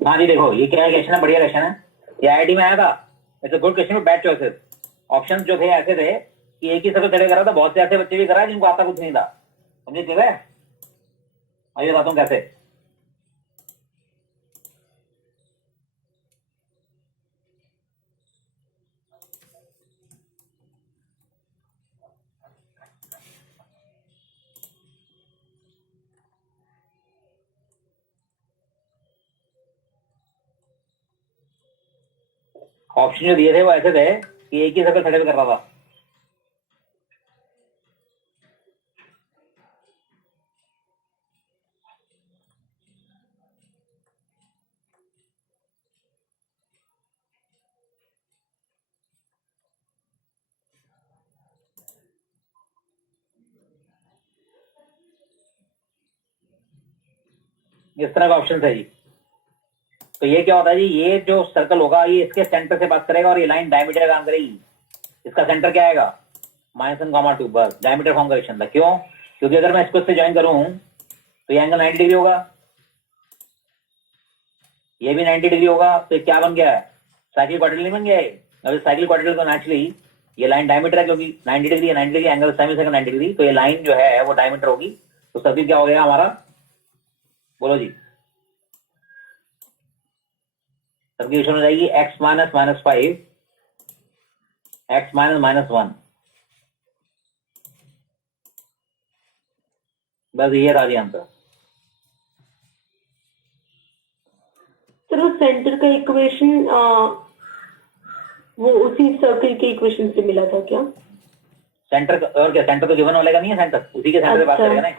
हाँ जी, देखो ये क्या क्वेश्चन है, बढ़िया क्वेश्चन है, ये आईआईटी में आया था। It's a good question with bad choices. Options जो थे ऐसे थे कि एक ही सर्कल चढ़े कर रहा था, बहुत से ऐसे बच्चे भी कर रहा है जिनको आता कुछ नहीं था। समझे क्लियर है? अभी बताता हूँ कैसे। ऑप्शन जो दिए थे वो ऐसे थे कि एक ही सर्कल चढ़े कर रहा था। इस तरह का ऑप्शन है जी। तो ये क्या होता है जी, ये जो सर्कल होगा ये इसके सेंटर से बात करेगा और ये लाइन डायमीटर का काम करेगी। इसका सेंटर क्या आएगा? -1, 2। बस डायमीटर फॉर्म का क्वेश्चन था। क्यों? क्योंकि अगर मैं इसको इससे ज्वाइन करूं तो ये एंगल 90 डिग्री होगा, ये भी 90 डिग्री होगा। तो क्या बन गया है? साइकिल क्वाड्रिल नहीं बन गया है? अब साइकिल क्वाड्रिल तो नेचुरली ये लाइन डायमीटर है, क्योंकि 90 डिग्री है, 90 degree angle semi second 90 degree, तो ये लाइन जो है वो डायमीटर होगी। तो सर्किल क्या हो गया हमारा? बोलो जी। सर्कुलेशन हो जाएगी x माइनस -5 x माइनस -1। बस ये था जी आंसर। सर वो सेंटर का इक्वेशन वो उसी सर्कल के इक्वेशन से मिला था क्या? सेंटर और क्या, सेंटर तो गिवन वाले का नहीं है, सेंटर उसी के सेंटर से बात करेगा ना।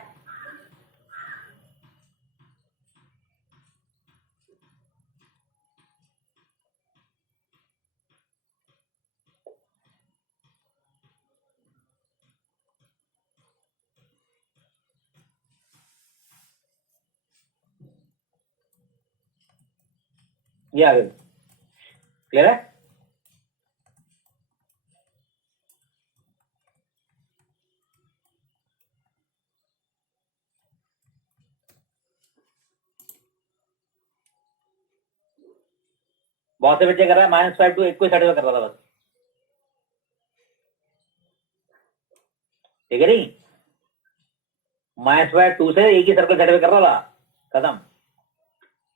ये आगे क्लियर है? बहुत से बच्चे कर रहा है -5 टू 1 को सेटिस्फाई कर रहा था बस। ठीक है नहीं, -2 से एक ही सर्कल सेटिस्फाई कर रहा था, खत्म।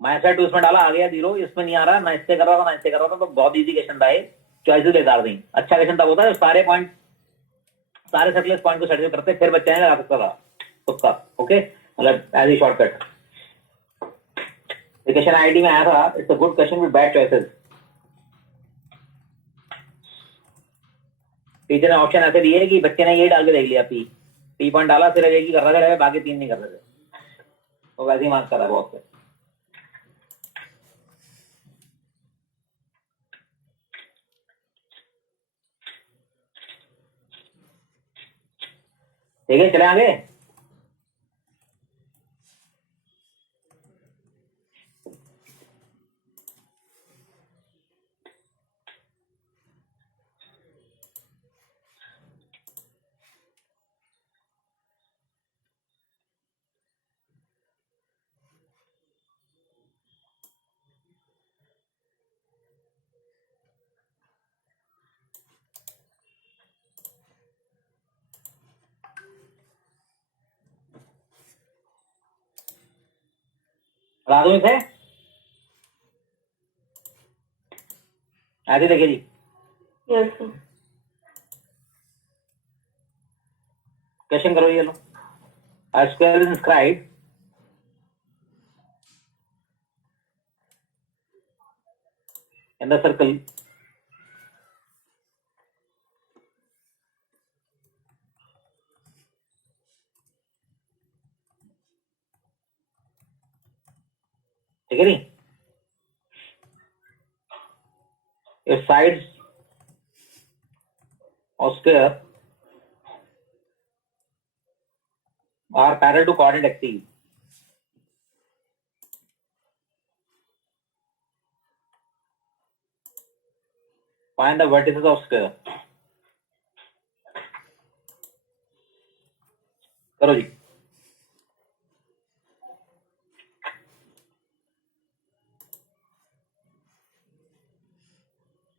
-2 इसमें डाला, आ गया 0, इसमें नहीं आ रहा, ना इससे कर रहा था ना इससे कर रहा था। तो बहुत इजी क्वेश्चन था ये, चॉइसेस बेकार थी। अच्छा क्वेश्चन तब होता है सारे पॉइंट, सारे सर्कल इस पॉइंट को सेटिस्फाई करते, फिर बच्चे ने लगा सकता था तुक्का। ओके, मतलब as a shortcut. Question ID में आया था, it's a good question with bad choices. Teacher ने ऑप्शन ऐसे दिए कि बच्चे ने ये डाल के देख लिया, पी पॉइंट डाला, सिर्फ एक ही कर रहा था, बाकी 3 नहीं कर रहे थे, तो वैसे ही मार्क्स करा बहुत से। ठीक है, चले आगे। पढ़ा दूं इसे, ऐसे देखिए जी। Yes sir. क्वेश्चन करो, ये लो। A square is inscribed in the circle ठीक है नहीं, if sides of square are parallel to coordinate axes, find the vertices of square। करो जी।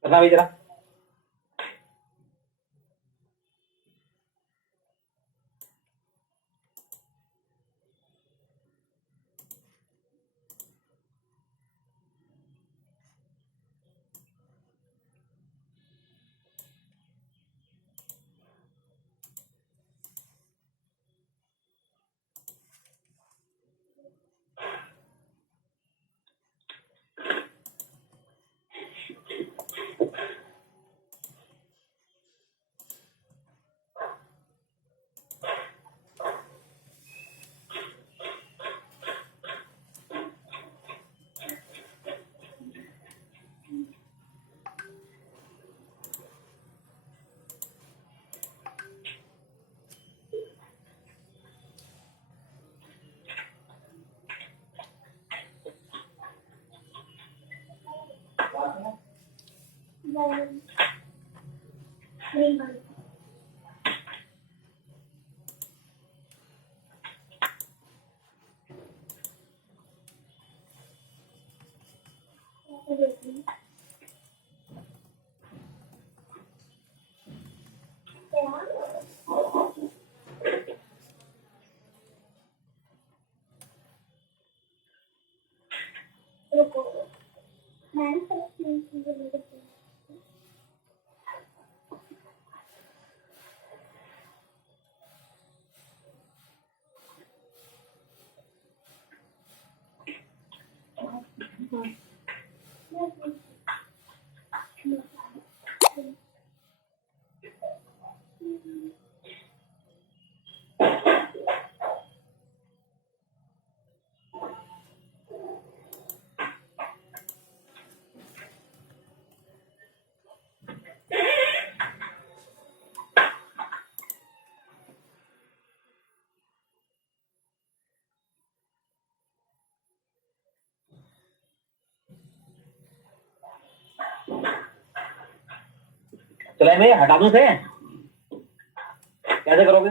करना भाई जरा। चले मैं हटा दूं से, कैसे करोगे?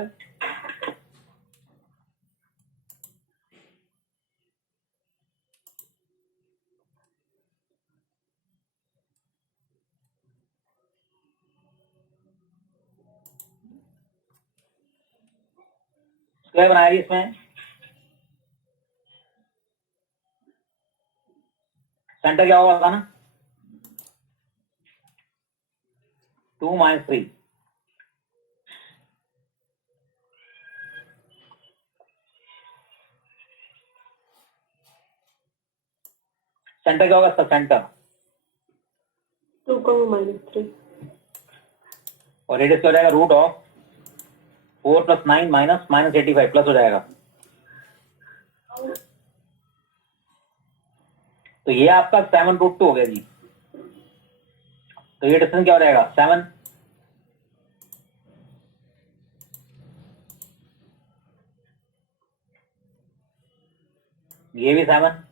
स्क्वायर बनाएगी इसमें, सेंटर क्या होगा बताना? 2 - 3। सेंटर क्या होगा इसका? सेंटर 2, -3 और रेडियस क्या हो जाएगा? रूट ऑफ 4 + 9 - -85 प्लस हो जाएगा। तो ये आपका 7√2 हो गया जी। तो ये डिस्टेंस क्या हो जाएगा? 7। ये भी 7।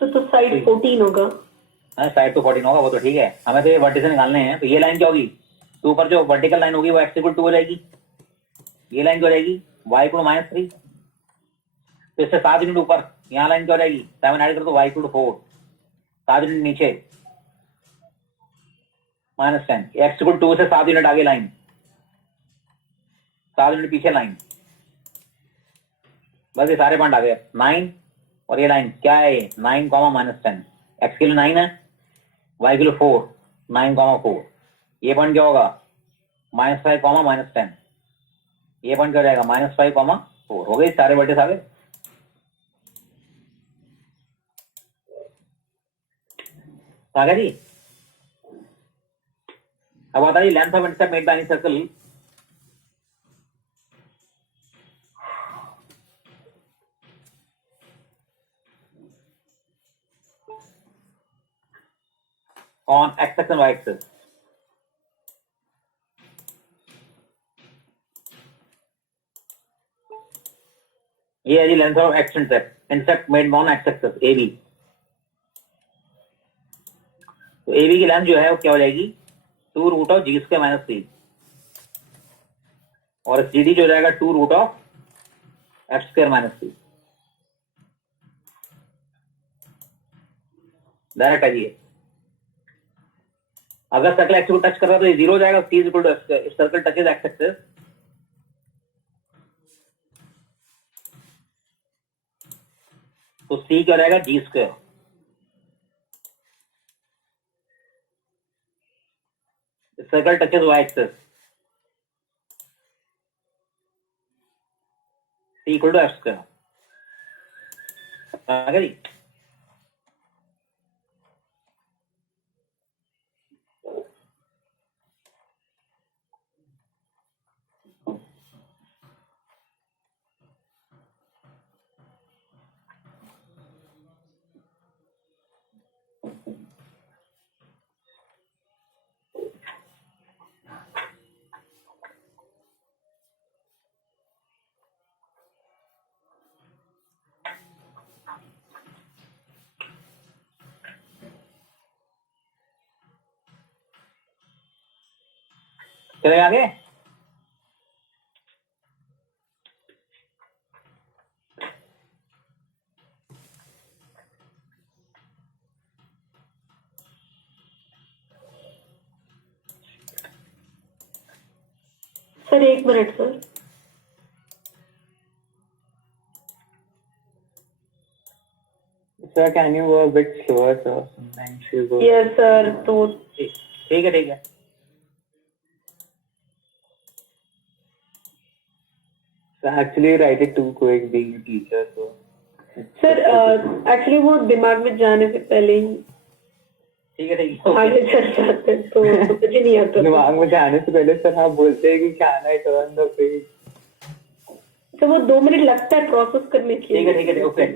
तो साइड 14 होगा। साइड तो 14 होगा, वो तो ठीक है, हमें तो ये वर्टिकल निकालने हैं। तो ये लाइन क्या होगी? तो ऊपर जो वर्टिकल लाइन होगी वो x = 2 हो जाएगी। ये लाइन क्या हो जाएगी? y = -3। तो इससे 7 यूनिट ऊपर यहाँ लाइन क्या हो जाएगी? 7 ऐड कर दो, y = 4। 7 यूनिट नीचे -10। x = 2 से 7 यूनिट आगे लाइन, 7 यूनिट पीछे लाइन। बस ये सारे पॉइंट आ गए। 9 और ये लाइन क्या है? 9, -10। x के लिए 9 है, y के लिए 4, 9, 4। ये पॉइंट क्या होगा? -5, -10। ये पॉइंट क्या हो जाएगा? -5, 4 हो गए सारे वर्टेक्स आ गए। आ गया जी। अब आता है length of intercept made by any circle on x axis and y axis। ये है जी length of X intercept made on X axis A B. तो ए बी की लेंथ जो है वो क्या हो जाएगी? 2√g² - 3 और सी डी जो हो जाएगा 2√f² - 3। डायरेक्ट है ये। अगर सर्कल एक्स को टच कर रहा है तो ये जीरो हो जाएगा, C is equal to if circle touches X axis तो सी क्या हो जाएगा G square. Circle touches Y axis C equal to F square. आ गया जी। चले आगे। Sir 1 minute sir. Sir, can you go a bit slower, sir? Sometimes you go. Yes sir. तो ठीक है ठीक है। So actually, write it too quick, being a teacher. So. Sir actually वो दिमाग में जाने से पहले ही ठीक है ठीक है। आगे चल जाते हैं, तो कुछ नहीं आता। दिमाग में जाने से पहले सर आप बोलते हैं कि क्या है टर्न द पेज। तो वो 2 मिनट लगता है प्रोसेस करने के ठीक है ठीक है ओके।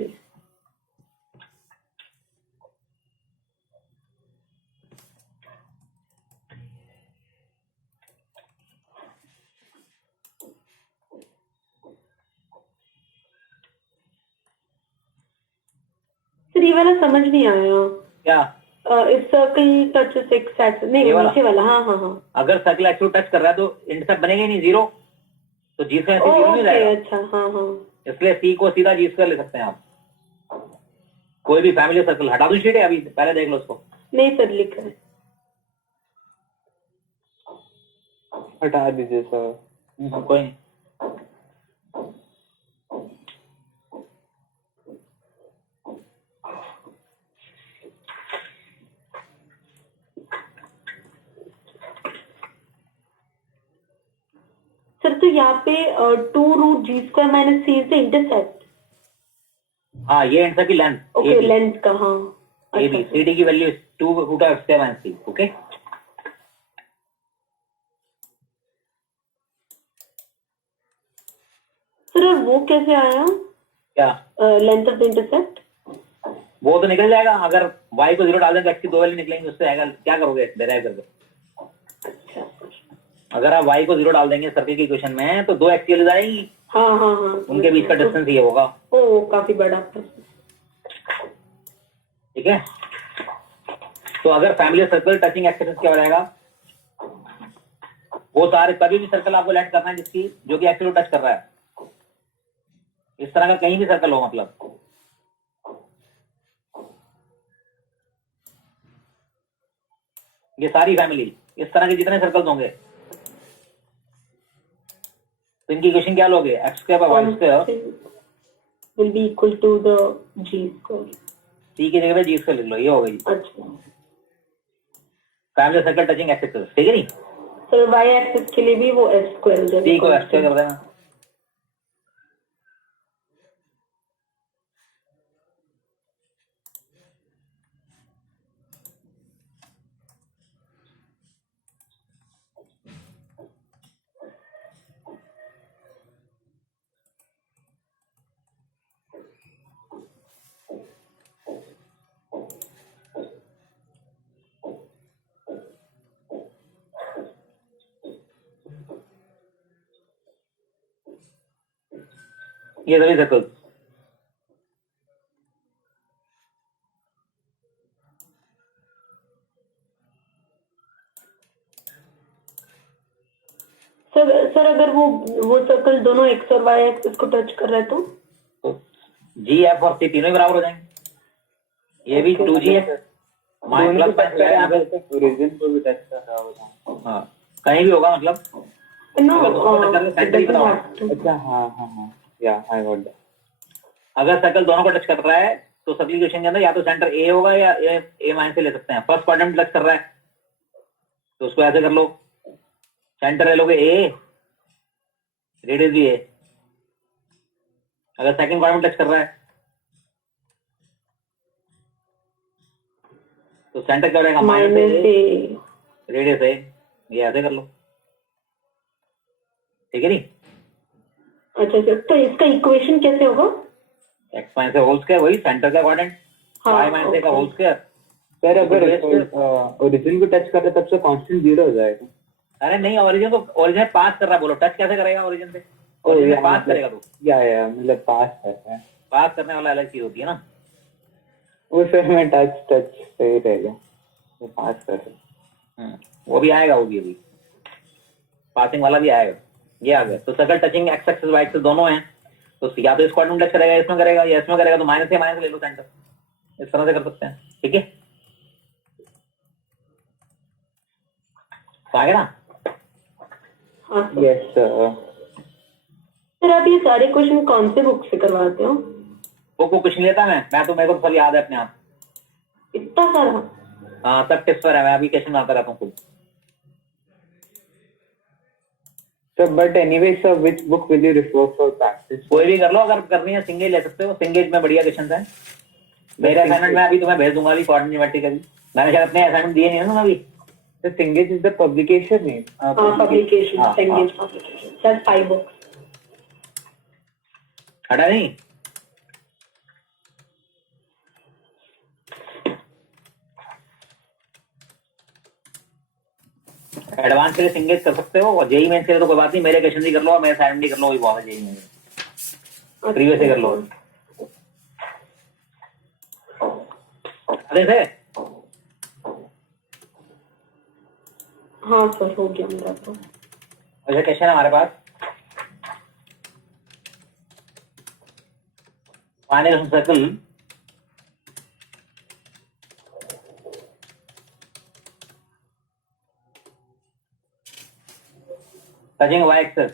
सर ये वाला समझ नहीं आया। क्या इस सर्कल टचेस एक्स एक्सिस, नहीं ये वाला? नीचे वाला। हाँ हाँ हाँ। अगर सर्कल एक्स को टच कर रहा है तो इंटरसेप्ट बनेगा ही नहीं, जीरो। तो जी स्क्वायर जीरो नहीं हो ओके जाएगा। अच्छा हाँ हाँ। इसलिए सी को सीधा जी स्क्वायर ले सकते हैं आप। कोई भी फैमिली सर्कल हटा दूं शीट है अभी, पहले देख लो उसको। नहीं सर लिखा है। हटा दीजिए सर। कोई नहीं। सर तो यहाँ पे 2√g² - c is the intercept. हाँ ये इंटरसेप्ट की लेंथ ओके लेंथ का। हाँ ए बी सी डी की value 2√f² - c। Okay sir और वो कैसे आया क्या लेंथ ऑफ द इंटरसेप्ट? वो तो निकल जाएगा। अगर y को जीरो डाल दें तो x की 2 वैल्यू निकलेंगी, उससे आएगा। क्या करोगे डिराइव करके? अच्छा अगर आप y को जीरो डाल देंगे सर्कल की इक्वेशन में तो 2 एक्सियल आएगी, हाँ हाँ हाँ। उनके बीच का डिस्टेंस ये होगा। ओ काफी बड़ा। ठीक है। तो अगर फैमिली सर्कल टचिंग एक्सिस क्या हो जाएगा? वो सारे कभी भी सर्कल आपको लेट करना है जिसकी जो कि एक्सिस को टच कर रहा है। इस तरह का कहीं भी सर्कल हो, मतलब ये सारी फैमिली इस तरह के जितने सर्कल्स होंगे तो इनकी इक्वेशन क्या लोगे? x² will be equal to the g²। C की जगह पे जी स्क्वायर लिख लो, ये हो गई अच्छा फैमिली सर्कल टचिंग एक्सिस। ठीक है नहीं? सर y एक्सिस के लिए भी वो s² हो सी को जाएगा। x कर देना। ये सभी सर्कल सर अगर वो सर्कल दोनों x और y एक्सिस को टच कर रहा है तो जी एफ और सी तीनों ही बराबर हो जाएंगे। ये भी 2g है माइनस दोनों को प्लस टच कर यहाँ पे, ओरिजिन को भी टच कर रहा होगा। हाँ कहीं भी होगा मतलब, No, अगर दोनों को टच कर सेंटर ही doesn't बताओ। have to. अच्छा हाँ, या आई गॉट दैट। अगर सर्कल दोनों को टच कर रहा है तो सर्कल क्वेश्चन के अंदर या तो सेंटर ए होगा या ए माइनस से ले सकते हैं। फर्स्ट क्वाड्रेंट टच कर रहा है तो उसको ऐसे कर लो, सेंटर ले लोगे ए, रेडियस भी ए। अगर सेकंड क्वाड्रेंट टच कर रहा है तो सेंटर क्या रहेगा, माइनस माइनस ए, ए। रेडियस ए, ये ऐसे कर लो, ठीक है नहीं। अच्छा अच्छा, तो इसका इक्वेशन कैसे होगा? एक्स माइनस से होल स्क्वायर, वही सेंटर का क्वाड्रेंट, वाई माइनस ए का होल स्क्वायर। सर अगर ओरिजिन को टच कर रहे तब से कांस्टेंट 0 हो जाएगा। अरे नहीं, ओरिजिन को, ओरिजिन पास कर रहा है, बोलो टच कैसे करेगा ओरिजिन से? ओरिजिन पास करेगा तो, या मतलब पास करता है, पास करने वाला अलग चीज होती है ना। वो सर में टच सही रहेगा, वो पास कर रहे। वो भी आएगा, वो भी अभी पासिंग वाला भी आएगा। ये आ गया। तो circle touching X axis Y axis दोनों हैं, तो या तो इस क्वाड्रेंट में टच करेगा, इसमें करेगा या इसमें करेगा, तो माइनस से माइनस ले लो सेंटर, इस तरह से कर सकते हैं, ठीक है। तो आ गया ना? हाँ सर। Yes sir. सर आप ये सारे क्वेश्चन कौन से बुक से करवाते हो? बुक को कुछ नहीं लेता मैं तो, मेरे को तो सब याद है अपने आप। इतना सारा? हाँ सब टिप्स पर है, मैं अभी क्वेश्चन बनाता रहता हूँ खुद। Sir but anyway sir which book will you refer for practice? कोई भी कर लो, अगर करनी है सिंगल ले सकते हो, सिंगल में बढ़िया क्वेश्चन है। मेरे असाइनमेंट में अभी तुम्हें भेज दूंगा, अभी कोऑर्डिनेट ज्योमेट्री का भी मैंने शायद अपने असाइनमेंट दिए नहीं है ना अभी। The Cengage is the publication name. Publication, हाँ, Cengage publication. That's 5 books. हटा नहीं। एडवांस के लिए सिंगेज कर सकते हो, और जेई मेंस के लिए तो कोई बात नहीं, मेरे क्वेश्चन ही कर लो और मेरे असाइनमेंट ही कर लो, वही बहुत है। जेई मेंस प्रीवियस ही कर लो। अरे से हाँ सर, हो गया मेरा तो। अच्छा क्वेश्चन है हमारे पास, final circle touching y axis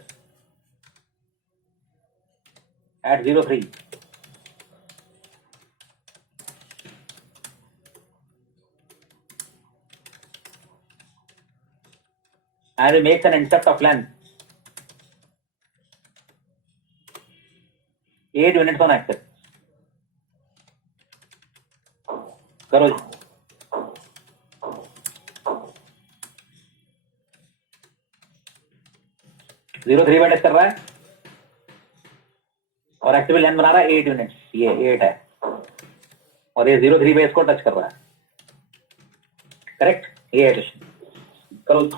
at 0, 3. And it makes an intercept of length 8 units on axis. करो जी। 0, 3 पर टच कर रहा है और एक्टिव लेंथ बना रहा है 8 यूनिट, ये 8 है, और ये 0, 3 पे इसको टच कर रहा है, करेक्ट। ये है क्वेश्चन, करो।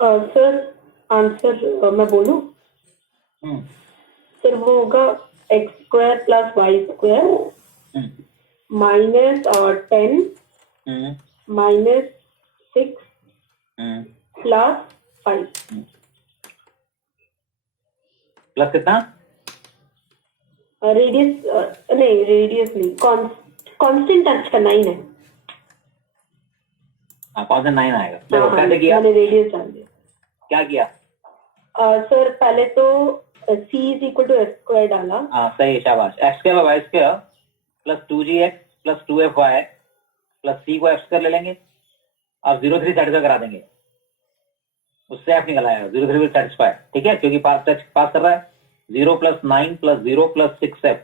सर आंसर मैं बोलूं? सर वो होगा x² + y² -10 -6 + 5। प्लस कितना? रेडियस नहीं, रेडियस नहीं, कांस्टेंट टच का 9 है। हाँ, कौन सा 9 आएगा? देखो हाँ, कैसे किया, मैंने रेडियस डाल दिया। क्या किया? सर पहले तो c is equal to S square डाला। हाँ सही, शाबाश। X square Y square plus 2gx plus 2fy plus c को एफ स्क्वायर ले लेंगे और 0 3 सेटिस्फाई करा देंगे, उससे एफ निकल आएगा। 0 3 विल सेटिस्फाई, ठीक है, क्योंकि पास कर रहा है। 0 plus 9 plus 0 plus 6f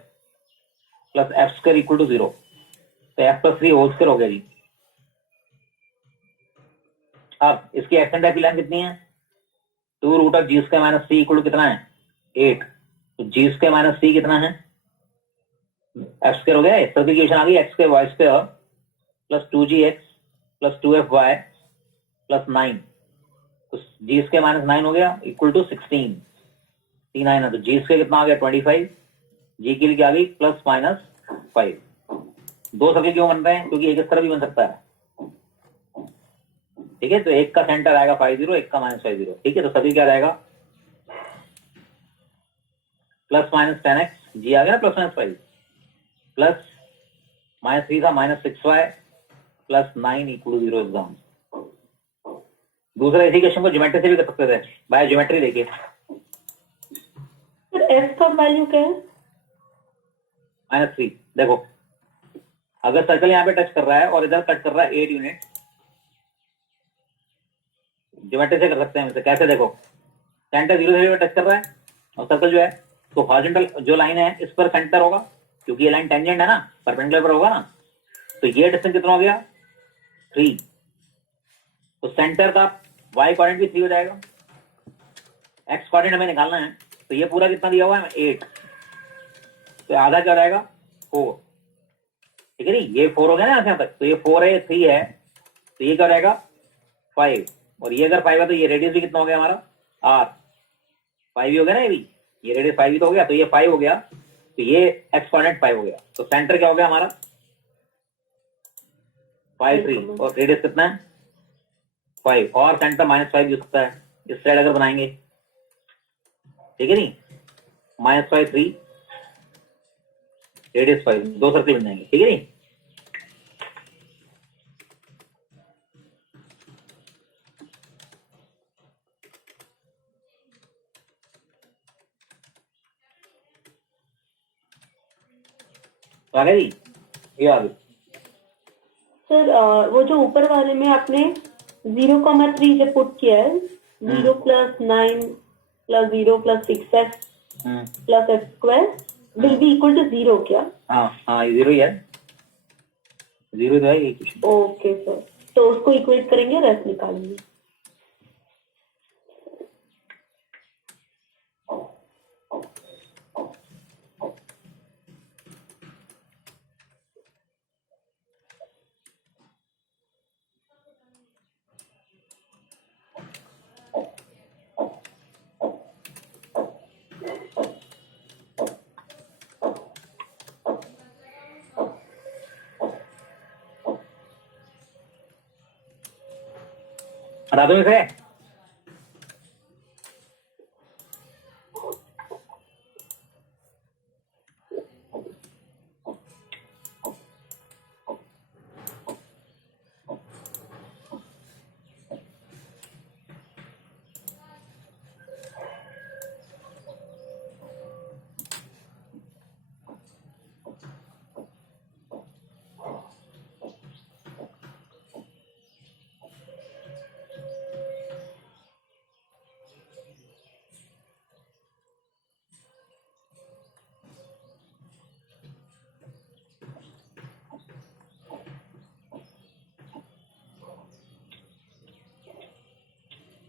plus F square equal to 0, तो एफ प्लस 3 होल स्क्वायर हो गया जी। अब इसकी एक्सटेंड टाइप की लाइन कितनी है? 2 root of G square minus C equal to कितना है? 8। तो जी स्क्वायर माइनस सी कितना है? एफ स्क्वायर हो गया। सर्कल की इक्वेशन आ गई, X square Y square plus 2gx plus 2fy plus 9, तो जी स्क्वायर माइनस 9 हो गया इक्वल टू 16। सी 9 है तो जी स्क्वायर कितना आ गया? 25। जी के लिए क्या आ गई? Plus minus 5। दो सर्कल क्यों बन रहे हैं? क्योंकि एक इस तरह भी बन सकता है, ठीक है। तो एक का सेंटर आएगा 5 0, एक का माइनस 5 0, ठीक है। तो सभी क्या रहेगा? प्लस माइनस 10x, जी आ गया प्लस माइनस 5 प्लस माइनस 3 था minus 6y plus 9 equal to 0 exam. दूसरा इसी क्वेश्चन को ज्योमेट्री से भी कर सकते थे, बाय ज्योमेट्री देखिए। सर f का वैल्यू क्या है? -3। देखो अगर सर्कल यहाँ पे टच कर रहा है और इधर कट कर रहा है 8 यूनिट, ज्योमेट्री से कर सकते हैं। इसे कैसे? देखो सेंटर 0 0 पे टच कर रहा है और सर्कल जो है, तो हॉरिजॉन्टल जो लाइन है इस पर सेंटर होगा, क्योंकि ये लाइन टेंजेंट है ना, परपेंडिकुलर पर होगा ना। तो ये डिस्टेंस कितना हो गया? 3। तो सेंटर का y कोऑर्डिनेट भी 3 हो जाएगा। x कोऑर्डिनेट हमें निकालना है, तो ये पूरा कितना दिया हुआ है? 8। तो आधा क्या हो जाएगा? 4, ठीक है। नहीं, ये 4 हो गया ना यहाँ तक, तो ये 4 है, ये 3 है, तो ये क्या हो जाएगा? 5। और ये अगर 5 है तो ये रेडियस भी कितना हो गया हमारा? r। 5 ही हो गया ना, ये रेडियस 5 ही तो हो गया, तो ये 5 हो गया, तो ये x कोऑर्डिनेट 5 हो गया। तो सेंटर क्या हो गया हमारा? 5 3, और रेडियस कितना है? 5, और सेंटर -5 भी हो सकता है इस साइड अगर बनाएंगे, ठीक है। नहीं, -5 3 रेडियस 5, दो सर्कल बन जाएंगे, ठीक है। नहीं, तो आ गया जी, ये आ गई। सर वो जो ऊपर वाले में आपने 0,3 जब पुट किया है, 0 plus 9 plus 0 plus 6x plus x square will be equal to 0 क्या? हाँ हाँ, ये 0 ही है, 0 तो है ये क्वेश्चन। ओके सर, तो उसको इक्वेट करेंगे, रेस्ट निकालेंगे। हटा दो इसे।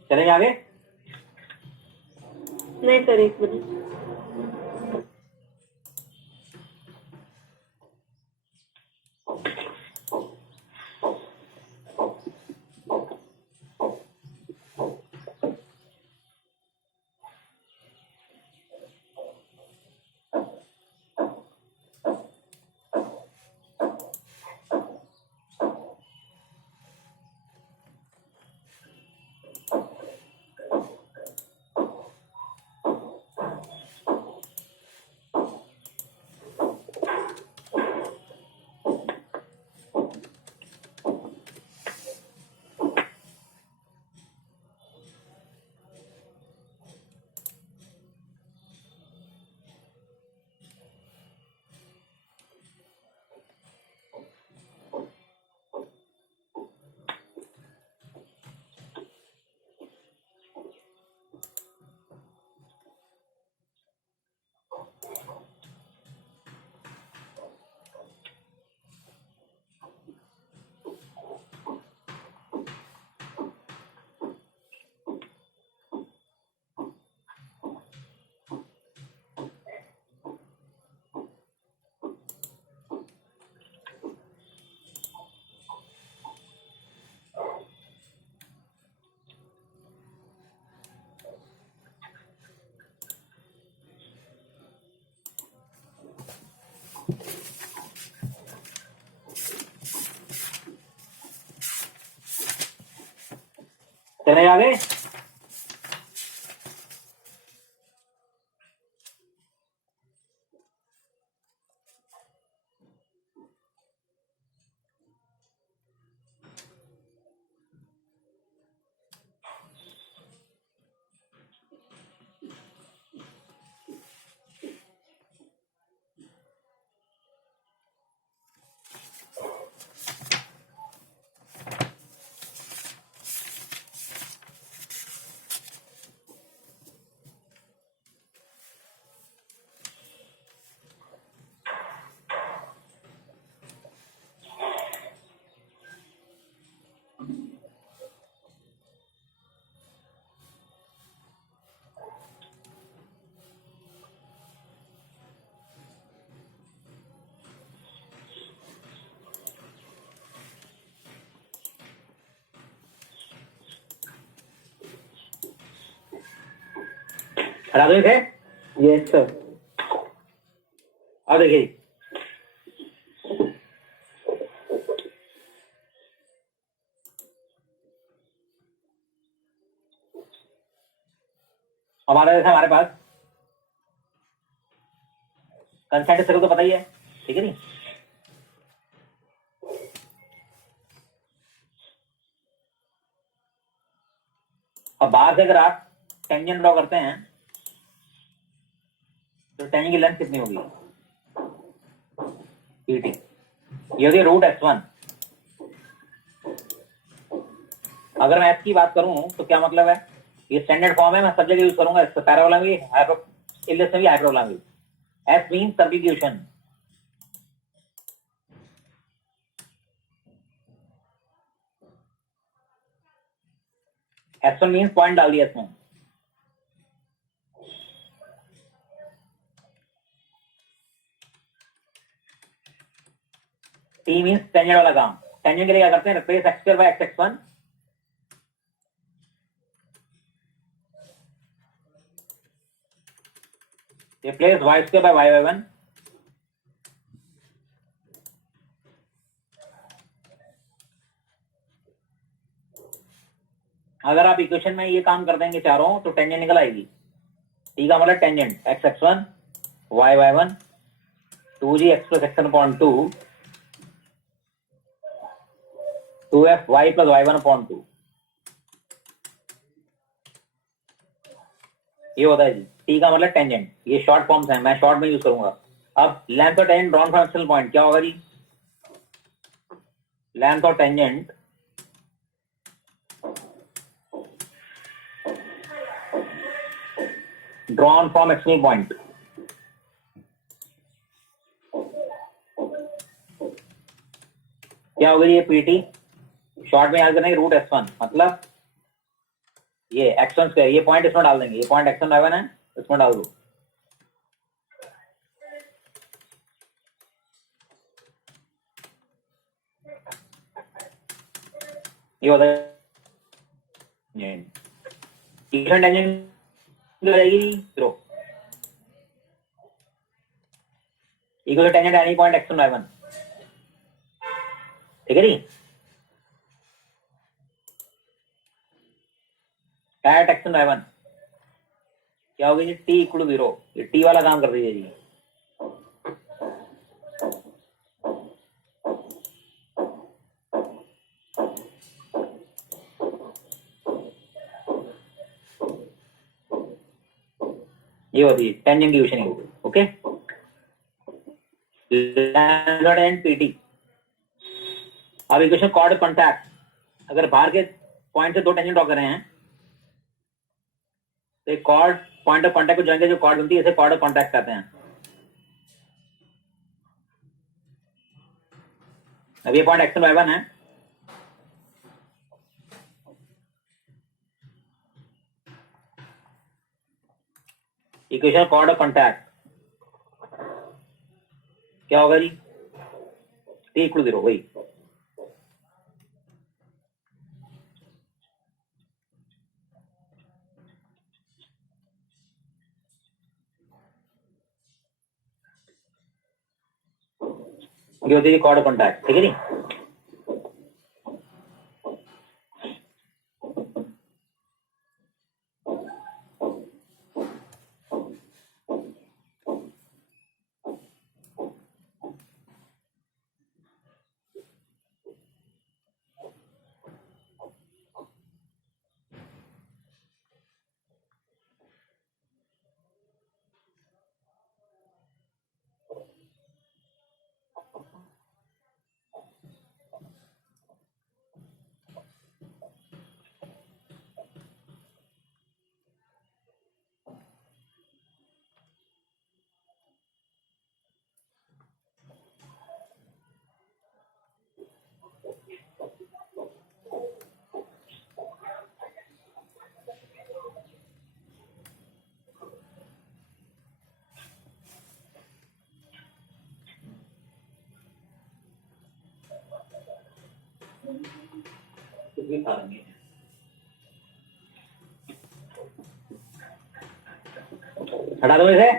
चलेंगे आगे। नहीं सर, एक मिनट। चले आगे। हटा दो इसे। Yes sir. अब देखिए हमारे जैसे हमारे पास कंसेंट्रिक सर्कल तो पता ही है, ठीक है नहीं। अब बाहर से अगर आप टेंजेंट ड्रॉ करते हैं तो टेंजेंट की लेंथ कितनी होगी? पीटी। ये होती है रूट S1। अगर मैं एस की बात करूं तो क्या मतलब है, ये स्टैंडर्ड फॉर्म है, मैं सब जगह यूज करूंगा, पैराबोला भी, इलिप्स में भी, हाइपरबोला भी। S means subdivision. S1 means point डाल दिया इसमें। टी मींस टेंजेंट वाला काम। टेंजेंट के लिए क्या करते हैं, replace x square by x(x1), replace y square by y(y1). अगर आप इक्वेशन में ये काम कर देंगे चारों तो टेंजेंट निकल आएगी। टी का मतलब tangent x(x1), y(y1), 2g x plus x1 upon 2, 2f y plus y1 upon 2। ये होता है जी टी का मतलब टेंजेंट। ये शॉर्ट फॉर्म्स हैं, मैं शॉर्ट में यूज करूंगा। अब लेंथ और tangent drawn from axial point क्या होगा जी? लेंथ और tangent drawn from axial point क्या होगा ये पीटी। शॉर्ट में याद करना है रूट S1, मतलब ये x1 स्क्वायर, ये पॉइंट इसमें डाल देंगे, ये पॉइंट x1 y1 है, इसमें डाल दो। ये होता है टेंजेंट रहेगी zero equal to tangent any point x1 y1, ठीक है जी। एट x1 y1 क्या होगी जी? t equal to 0। ये t वाला काम कर दीजिए जी। ये होती है टेंजेंट की इक्वेशन। Okay, tangent PT. अब इक्वेशन कॉर्ड कॉन्टैक्ट, अगर बाहर के पॉइंट से दो टेंजेंट ड्रॉ कर रहे हैं तो एक कॉर्ड पॉइंट ऑफ कॉन्टैक्ट को ज्वाइन जो कॉर्ड बनती है इसे कॉर्ड ऑफ कॉन्टैक्ट कहते हैं। अब ये पॉइंट x1 y1 है, इक्वेशन कॉर्ड ऑफ कॉन्टैक्ट क्या होगा जी? t equal 0। वही ये होती है कॉर्ड ऑफ कॉन्टैक्ट, ठीक है जी। कुछ भी खा लेंगे। हटा दो इसे।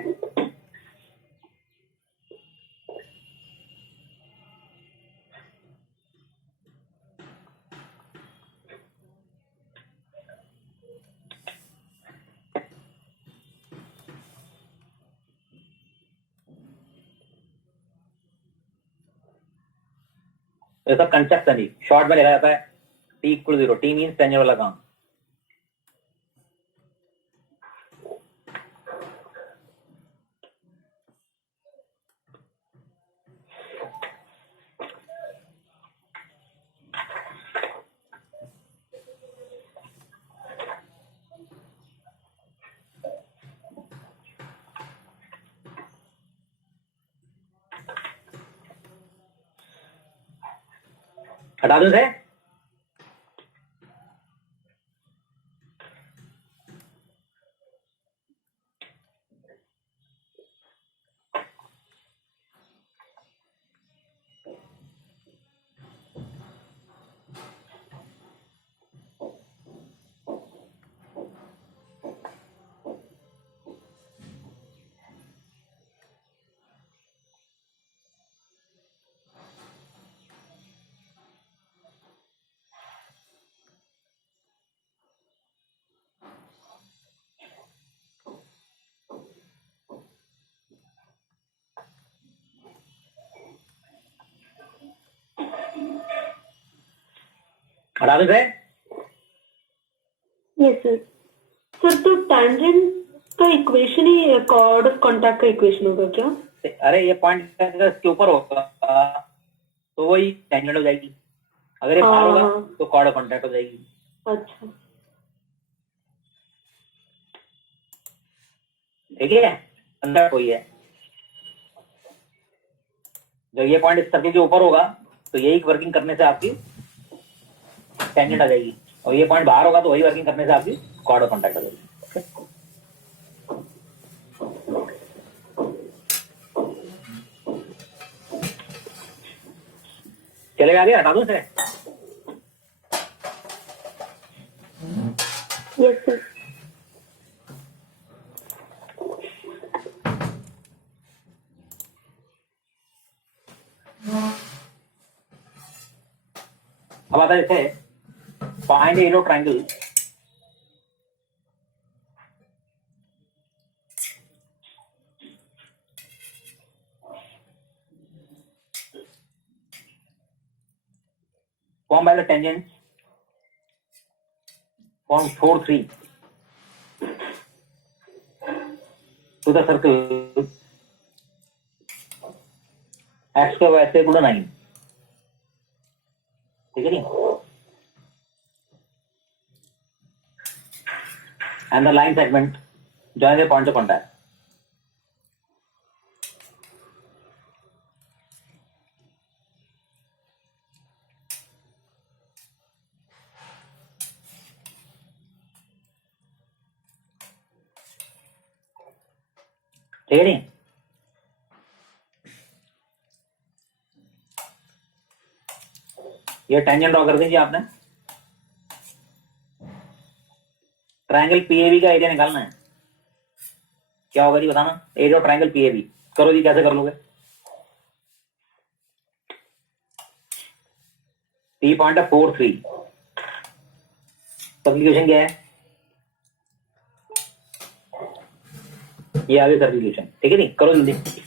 ये सब कंसेप्ट है, शॉर्ट में लिखा जाता है T equal 0। T means tangent वाला काम। हटा दो इसे। हटा दो इसे। Yes sir. सर तो टैंजेंट का इक्वेशन ही कॉर्ड ऑफ कॉन्टैक्ट का इक्वेशन होगा क्या? अरे ये पॉइंट अगर इसके ऊपर होगा तो वही टेंजेंट हो जाएगी, अगर ये बाहर होगा तो कॉर्ड ऑफ कॉन्टैक्ट हो जाएगी। अच्छा ठीक है, अंदर कोई है। जब ये पॉइंट इस सर्किल के ऊपर होगा तो यही वर्किंग करने से आपकी टेंजेंट आ जाएगी, और ये पॉइंट बाहर होगा तो वही वर्किंग करने से आपकी कॉर्ड ऑफ कॉन्टैक्ट आ जाएगी। चलेगा आगे? हटा दो इसे। Yes sir. अब आता है इसे find yellow triangle formed by the tangents form 4 3 to the circle x square y square equal to 9। ठीक है नहीं? And the line segment join the points of contact। ठीक है नहीं? ये टेंजेंट ड्रॉ कर दीजिए आपने। ट्रायंगल पीएबी का एरिया निकालना है। क्या होगा जी बताना? Area of triangle PAB. करो जी, कैसे कर लोगे? पी पॉइंट है 4 3। सब्स्टिट्यूशन क्या है? ये आगे सब्स्टिट्यूशन। ठीक है नहीं? करो जल्दी।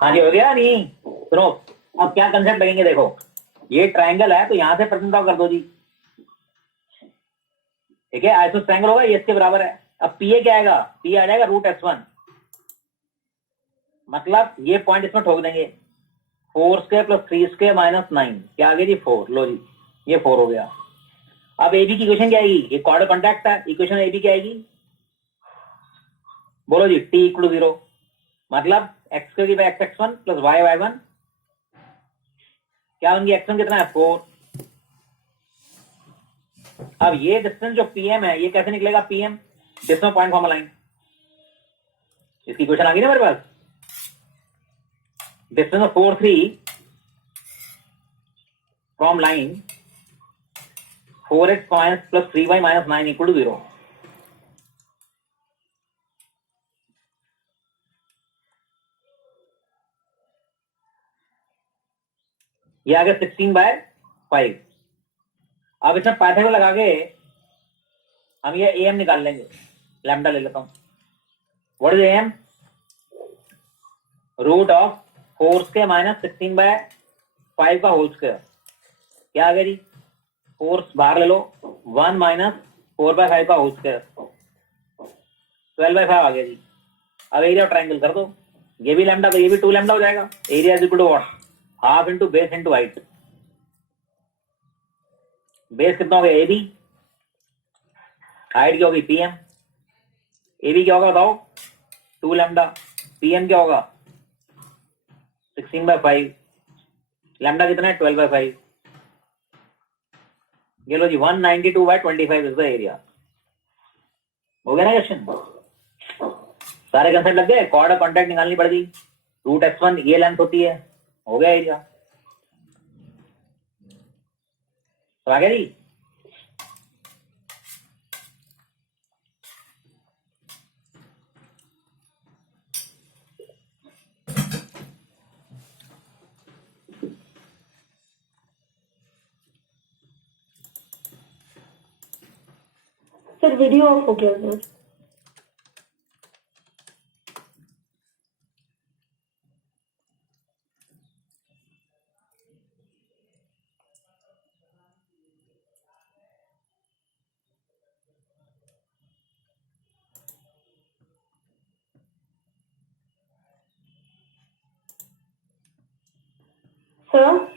हाँ जी, हो गया नहीं? सुनो, अब क्या कंसेप्ट लगेंगे, देखो ये ट्रायंगल है तो यहां से प्रेजेंट आउट कर दो जी, ठीक है। आइसोस ट्रायंगल होगा, ये इसके बराबर है। अब पी ए क्या आएगा? पी आ जाएगा √S1, मतलब ये पॉइंट इसमें ठोक देंगे, 4² + 3² - 9, क्या आ गया जी? 4। लो जी, ये 4 हो गया। अब ए बी की इक्वेशन क्या आएगी? ये कॉर्डर कॉन्टैक्ट है, इक्वेशन ए बी क्या आएगी? बोलो जी, t = 0, मतलब x² / x(x1) + y(y1), क्या बन गया? x1 कितना है? 4। अब ये डिस्टेंस जो pm है, ये कैसे निकलेगा? pm distance point form line, इसकी इक्वेशन आ गई ना मेरे पास। Distance of 4 3 from line 4x + 3y - 9 = 0। ये आ गया 16/5। अब इसमें पाइथागोरस लगा के हम ये am निकाल लेंगे। लैम्डा ले लेता हूं। What is am? √4² - 16/5 का होल स्क्वायर, क्या आ गया जी? 4 बाहर ले लो, 1 - 4/5 का होल स्क्वायर, 12/5 आ गया जी। अब एरिया ऑफ ट्रायंगल कर दो, ये भी लैम्डा तो ये भी 2 लैम्डा हो जाएगा। Area is equal to what? Half into base into height. Base कितना हो गया? ए बी, हाइट क्या होगी? पीएम। ए बी क्या होगा बताओ? 2 लैम्डा। पीएम क्या होगा? 16/5। लैम्डा कितना है? 12/5। ये लो जी, 192/25 इज द एरिया। हो गया ना क्वेश्चन? सारे कंसेप्ट लग गए। कॉर्डर कॉन्टैक्ट निकालनी पड़ेगी, √S1 ये लेंथ होती है, हो गया एरिया। तो आ गया जी। सर वीडियो ऑफ हो गया सर। सर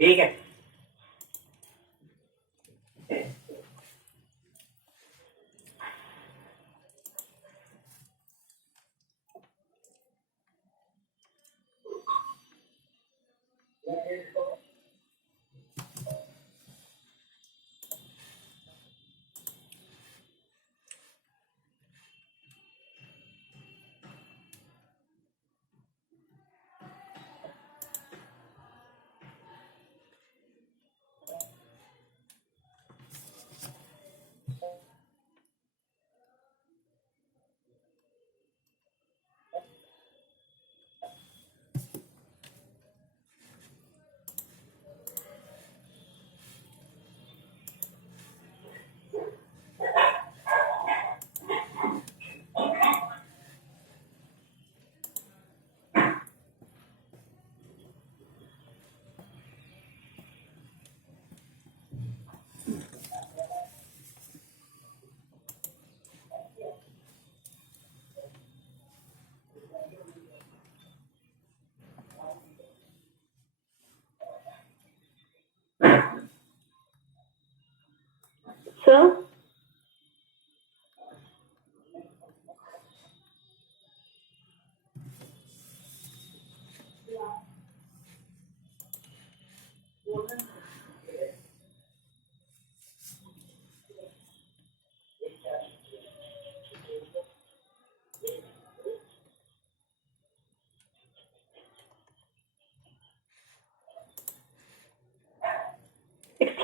ठीक है,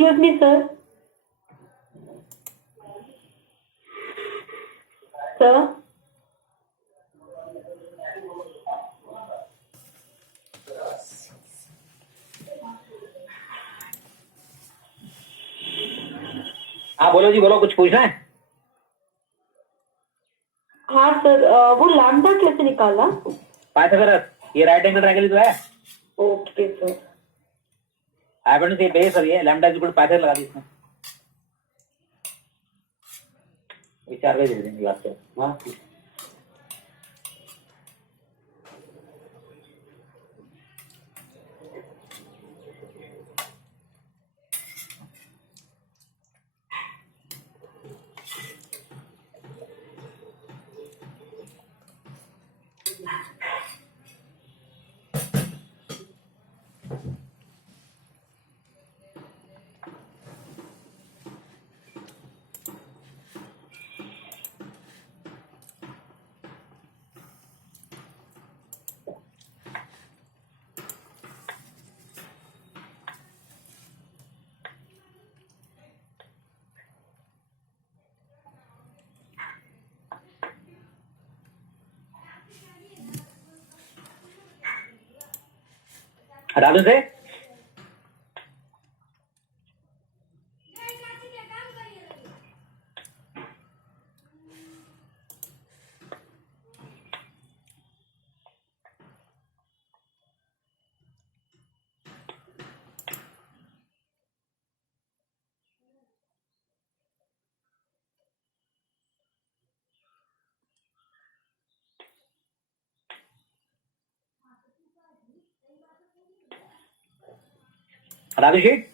Excuse me, sir. Sir? हाँ बोलो जी, बोलो, कुछ पूछना है? हाँ सर, वो लैम्डा कैसे निकाला? पाइथागोरस, ये राइट एंगल ट्रायंगल तो है। Okay sir. हैपन टू से बेस और ये लैम्डा इक्वल पाइथागोरस लगा दी इसमें। विचार कर दे देंगे बात से। हाँ हटा दूं से? हटा दूं शीट?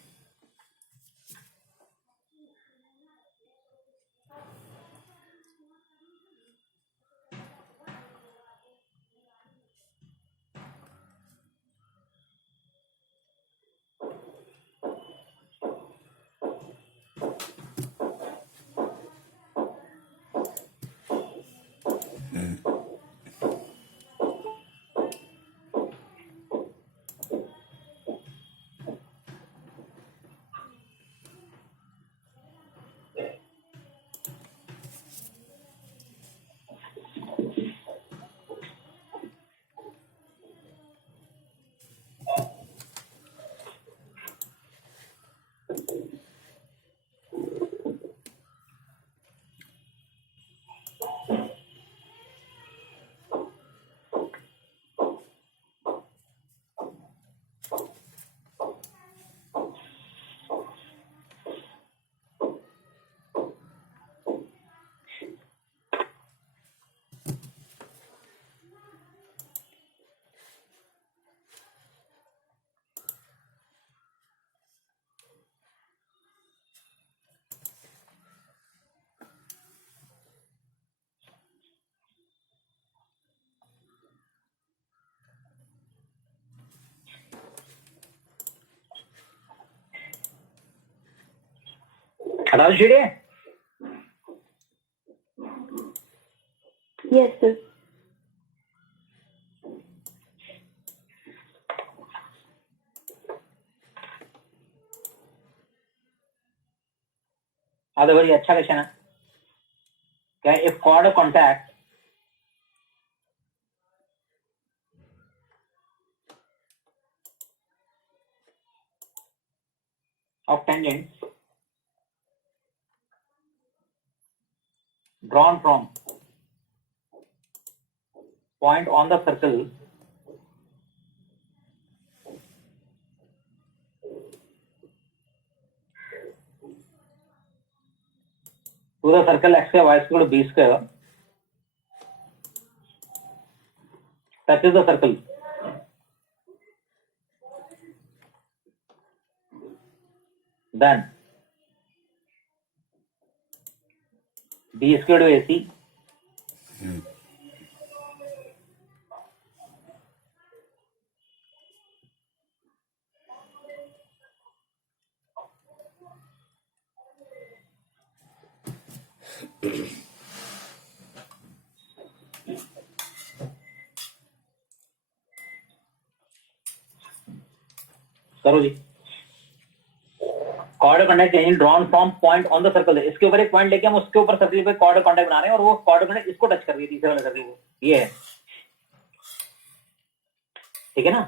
हटा दूं शीट ये? Yes sir. हाँ तो भाई अच्छा क्वेश्चन है। क्या if chord contact of tangents drawn from point on the circle to the circle x square y square b square touches the circle, then b square to ac करो जी। Cord contact यानी drawn from point on the circle. इसके ऊपर एक point लेके हम उसके ऊपर circle पे कॉर्ड कॉन्टैक्ट बना रहे हैं और वो कॉर्ड कॉन्टैक्ट इसको टच कर रही है, तीसरे वाले सर्कल को। ये है, ठीक है ना।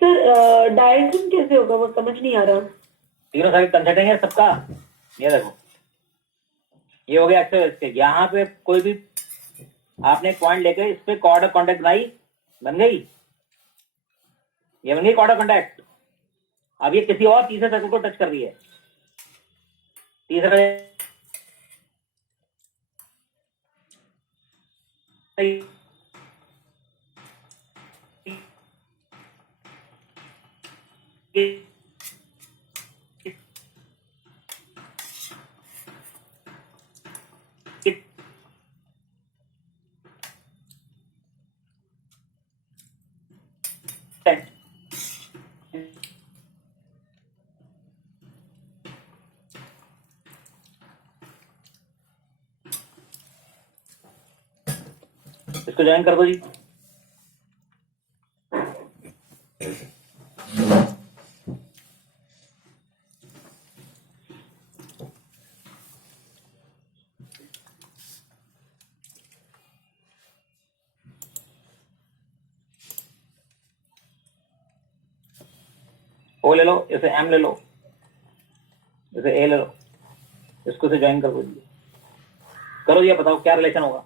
सर डायग्राम कैसे होगा, वो समझ नहीं आ रहा। तीनों सर्कल कंसेंट्रिक है सबका। ये देखो, ये हो गया एक्सेस। यहाँ पे कोई भी आपने एक पॉइंट लेके इस पे कॉर्ड कॉन्टैक्ट बनाई, बन गई, ये बन गई कॉर्ड कॉन्टैक्ट। अब ये किसी और तीसरे सर्कल को टच कर रही है, तीसरे इसको ज्वाइन कर दो जी। ओ ले लो, इसे एम ले लो, इसे ए ले लो, इसको से ज्वाइन कर दो जी। करो ये बताओ क्या रिलेशन होगा।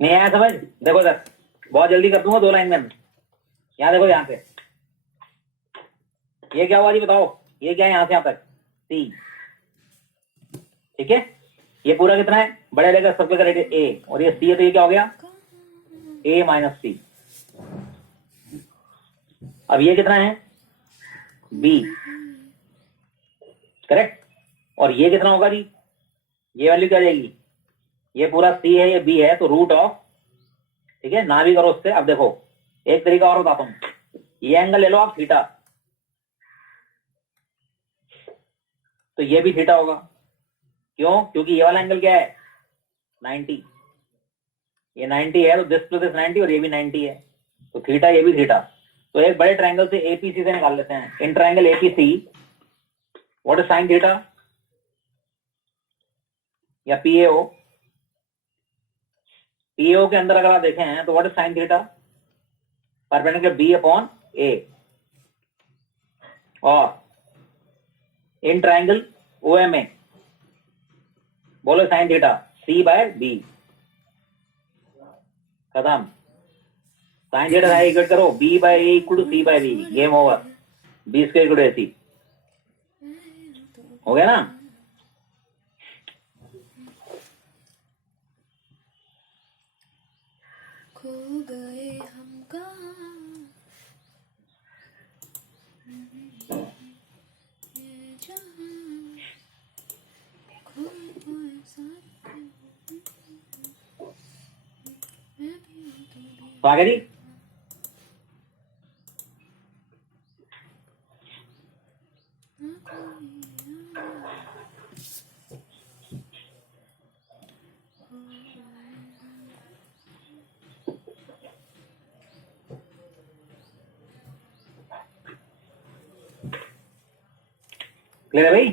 नहीं आया समझ? देखो सर, बहुत जल्दी कर दूंगा, 2 लाइन में। यहाँ देखो, यहाँ से ये क्या हुआ जी बताओ, ये क्या है यहाँ से यहाँ तक सी, ठीक है। ये पूरा कितना है, बड़े लेकर सर्कल का रेडियस ए, और ये सी है, तो ये क्या हो गया ए माइनस सी। अब ये कितना है बी, करेक्ट। और ये कितना होगा जी, ये वैल्यू क्या जाएगी, ये पूरा सी है, ये बी है, तो रूट ऑफ, ठीक है ना भी करो उससे। अब देखो एक तरीका और बताता हूं, ये एंगल ले लो आप थीटा, तो ये भी थीटा होगा। क्यों? क्योंकि ये वाला एंगल क्या है 90, ये 90 है, तो दिस टू दिस 90, और ये भी 90 है, तो थीटा, ये भी थीटा। तो एक बड़े ट्रायंगल से एपीसी से निकाल लेते हैं। In triangle APC what is sine theta या पीएओ, पीओ के अंदर अगर आप देखें हैं तो what is sine theta, perpendicular B upon A. और इन ट्रायंगल ओएमए बोलो sine theta C by B, खत्म। साइन थीटा इक्वेट करो, B by A equal to C by B, game over. B square equal to AC, हो गया ना। खो गए हम कहाँ, ये जहाँ, खोए खोए साथ में, मैं भी हूँ तू भी तो आगे जी ना कोई यार। क्लियर है भाई।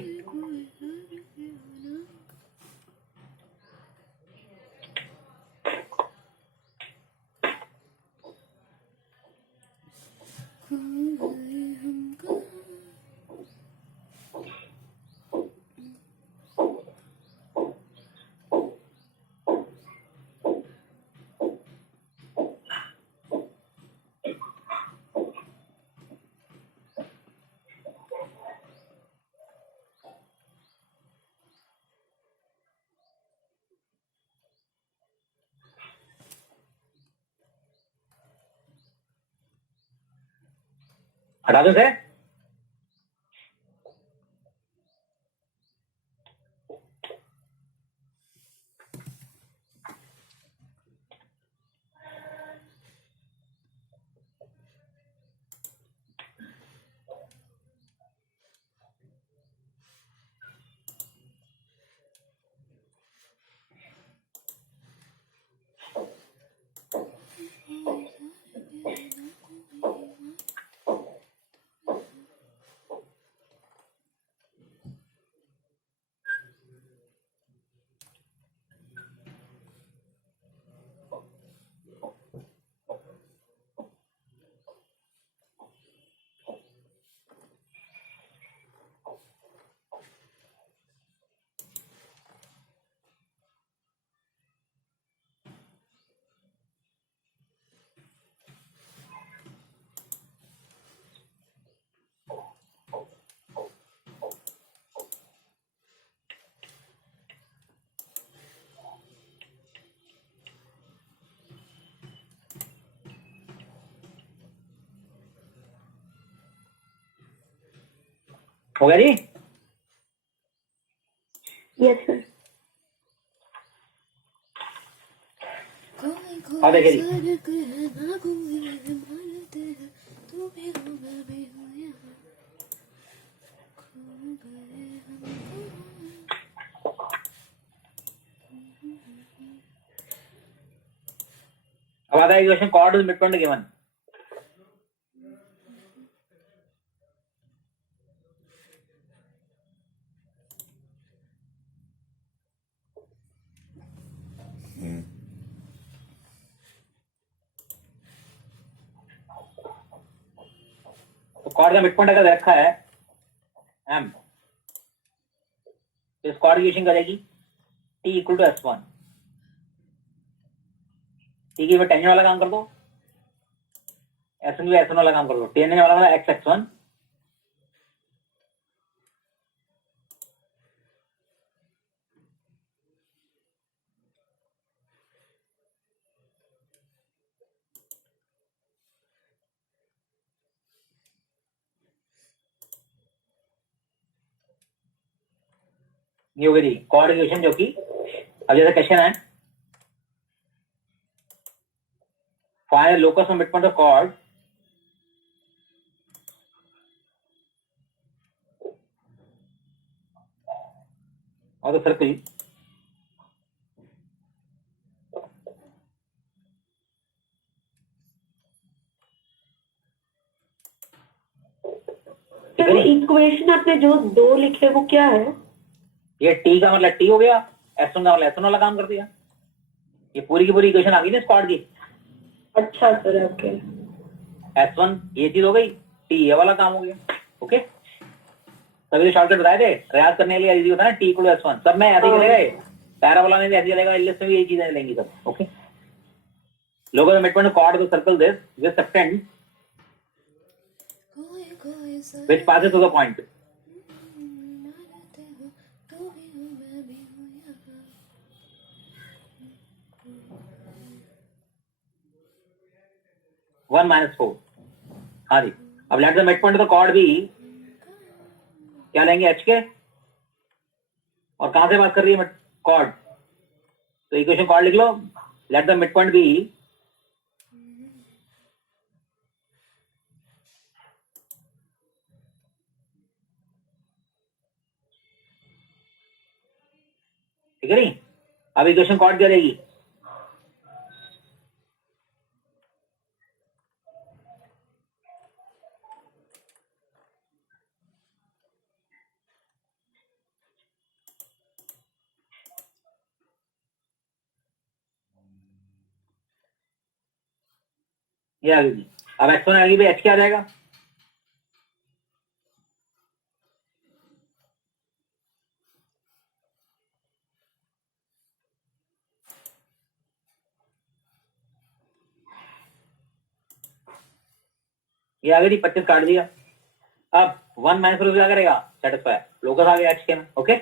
हटा दो से, हो गया जी। Yes sir. कोई हाँ, कोई देखिए जी। सड़क है ना कोई इमारत है, तू भी हो मैं भी हूँ यहाँ, खो गए हम कहाँ। अब आता है equation chord is mid point given. तो कॉर्ड का मिड पॉइंट अगर रखा है एम, तो इस कॉर्ड की इक्वेशन क्या जाएगी, T equal to S1। T की टेंजेंट वाला काम कर दो, S1 भी S1 वाला काम कर दो, टेंजेंट वाला एक्स X1 ये हो गई थी कॉर्ड इक्वेशन, जो कि अब जैसे क्वेश्चन है, find locus of mid point of chord और द सर्कल सर इक्वेशन आपने जो दो लिखे वो क्या है? ये टी का मतलब टी हो गया, S1 का मतलब S1 वाला काम कर दिया, ये पूरी की पूरी इक्वेशन आ गई ना स्क्वाड की। अच्छा सर, ओके। S1 ये चीज हो गई, टी ये वाला काम हो गया। ओके, तभी तो शॉर्टकट बताए थे, प्रयास करने के लिए इजी होता है ना, टी इक्वल S1, सब में ऐसे ही चले गए, पैराबोला में भी ऐसे चलेगा, इलिप्स में भी यही चीजें चलेंगी सब. ओके, लोगों ने midpoint chord to circle this with subtend कोई कोई सा which passes to the point. मानते हो तू भी हो मैं भी हूँ यहाँ. 1 minus 4. हाँ जी. अब let the midpoint of the chord be, क्या लेंगे, h के, और कहां से बात कर रही है chord, तो इक्वेशन chord लिख लो. let the midpoint be ठीक है नहीं. अब इक्वेशन chord क्या रहेगी, ये आ गई. अब x1 आ गई भाई, h क्या आ जाएगा, ये आ गई 25 काट दिया. अब 1 माइनस फोर क्या करेगा, सेटिस्फाई. लोकस आ गया h के में. ओके,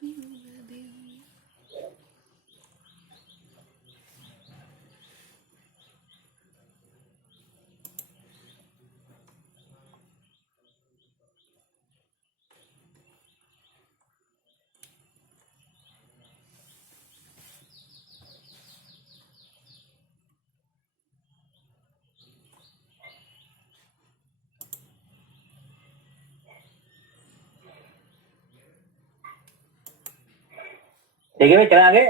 भी हूँ मैं भी हूँ. ठीक है भाई, चले आगे.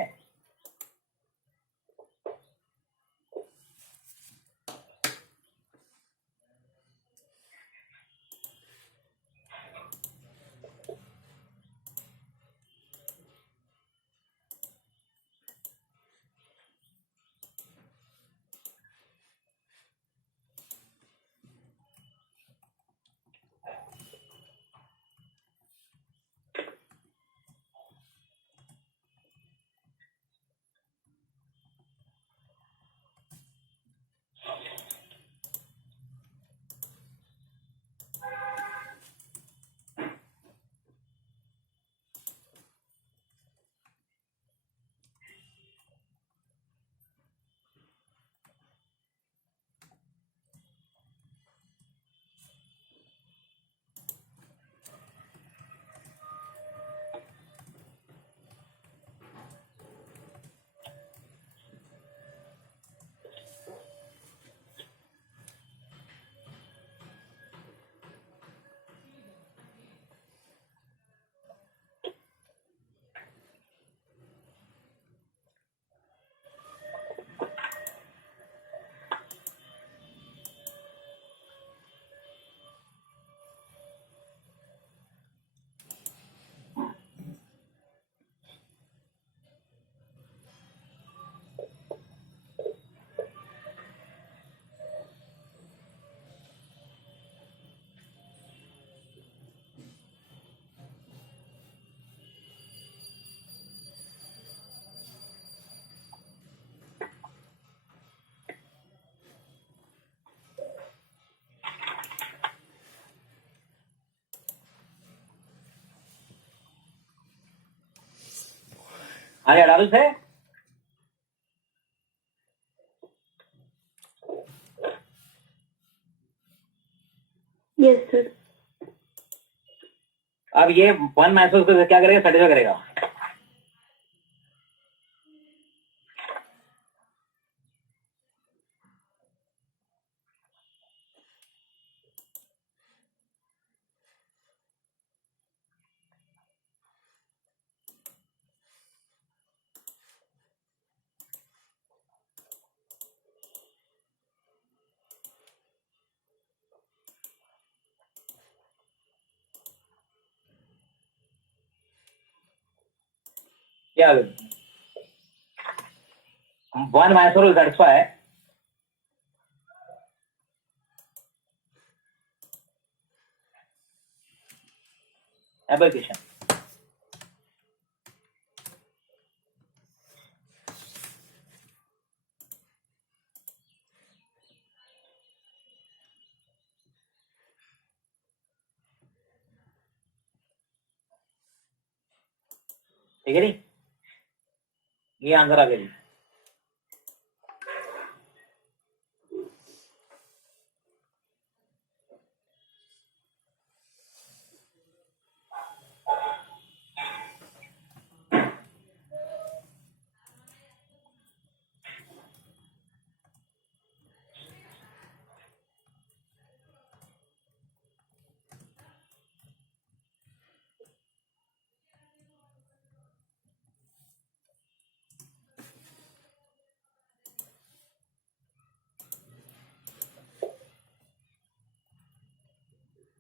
आगे अड़ालू से. Yes sir. अब ये 1 माइनस फोर को क्या करेगा, सेटिस्फाई करेगा. क्या one minus four satisfy application. ठीक है नहीं, ये आंसर आ गया जी.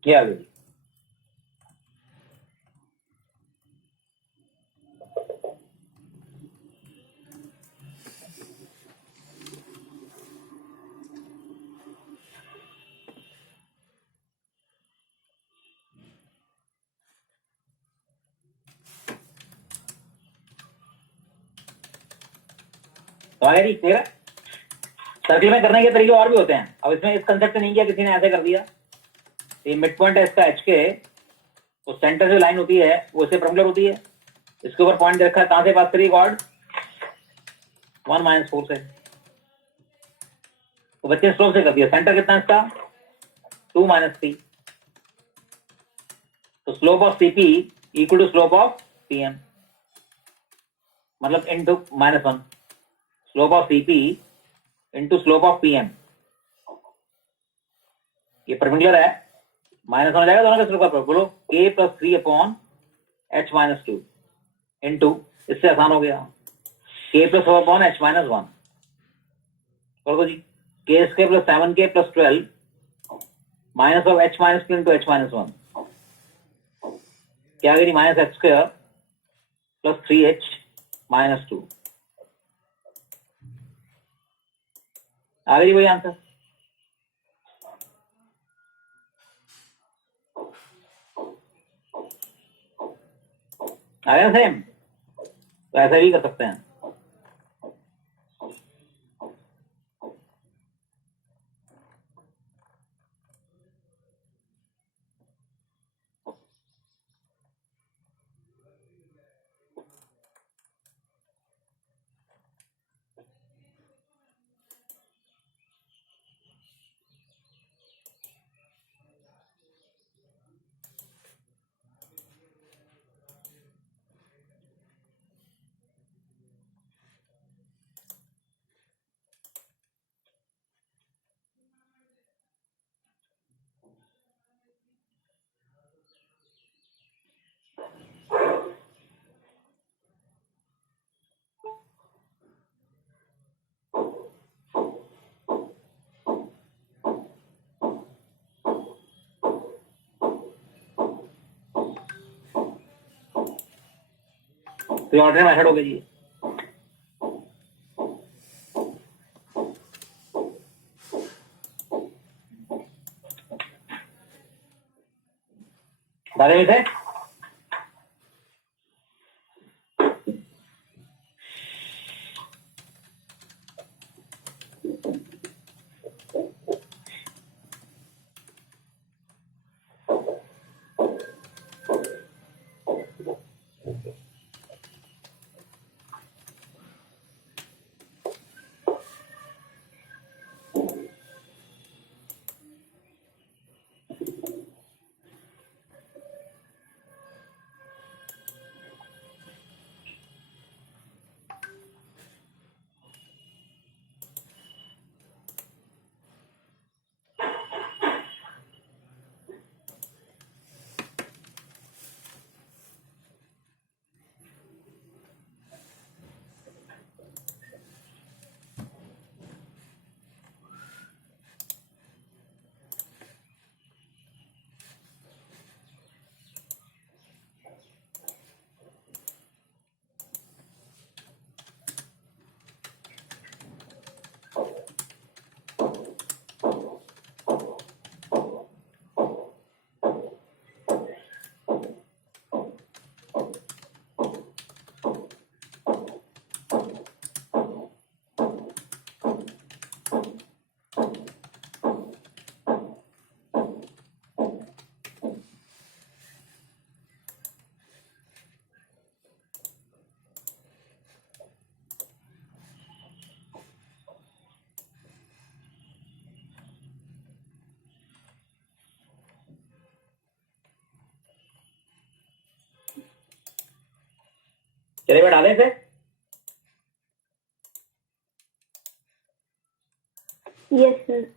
क्या आ गया जी. तो आ गया जी. क्लियर है. सर्किल में करने के तरीके और भी होते हैं. अब इसमें इस कंसेप्ट से नहीं किया, किसी ने ऐसे कर दिया. ये मिड पॉइंट है इसका एच के, तो सेंटर से लाइन होती है वो इससे परपेंडिकुलर होती है. इसके ऊपर पॉइंट रखा है, कहां से पास करिए कॉर्ड 1 माइनस 4 से. तो बच्चे स्लोप से कर दिया. सेंटर कितना है इसका 2 माइनस 3. तो slope of CP equal to slope of PM, मतलब into -1. Slope of CP into slope of PM. ये परपेंडिकुलर है, -1 हो जाएगा दोनों का स्लोप का. बोलो k plus 3 upon h minus 2 into, इससे आसान हो गया, k plus 4 upon h minus 1. बोलो जी k square plus 7k plus 12 minus of h minus 2 into h minus 1. क्या आ गई minus h square plus 3h minus 2. आ गई वही आंसर. आ गया सेम. तो ऐसा भी कर सकते हैं. तो ये ऑर्डिनरी मेथड हो गई जी. सारे में थे. चले बेटा डाले से यस सर।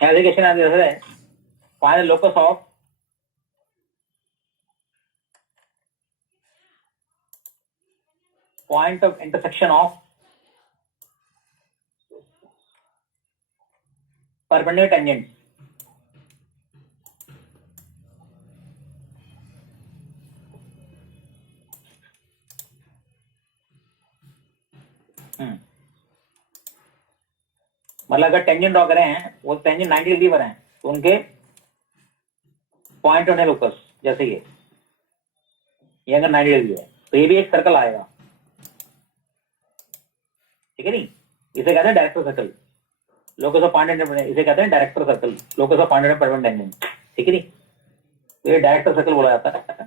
ऐसे क्वेश्चन आते हैं find the locus of point of intersection of perpendicular tangent. मतलब अगर टेंजेंट ड्रॉ करें हैं वो टेंजेंट 90 डिग्री पर हैं तो उनके पॉइंट होने लोकस जैसे ये अगर 90 डिग्री है तो ये भी एक सर्कल आएगा, ठीक है नहीं। इसे कहते हैं director circle, locus of point इसे कहते हैं director circle, locus of point and perpendicular tangent, ठीक है नहीं। तो ये डायरेक्टर सर्कल बोला जाता है।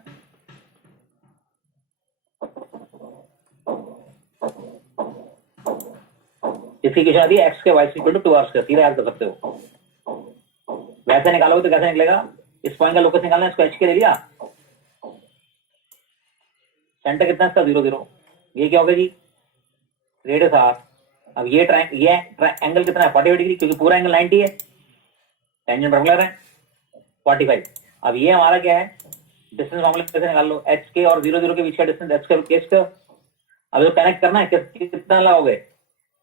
इसकी क्वेश्चन आती है एक्स के Y equal to 2r square, सीधा याद कर सकते हो। वैसे निकालोगे तो कैसे निकलेगा, इस पॉइंट का लोकस निकालना है, इसको एच के ले लिया, सेंटर कितना है इसका 0 0, ये क्या होगा जी रेडियस r। अब ये एंगल कितना है 48 डिग्री, क्योंकि पूरा एंगल 90 है, टेंजेंट परपेंडिकुलर है 45। अब ये हमारा क्या है डिस्टेंस फॉर्मूला कैसे निकाल लो, एच के और 0 0 के बीच का डिस्टेंस एच के केस का। अब जो कनेक्ट करना है कितना लगाओगे,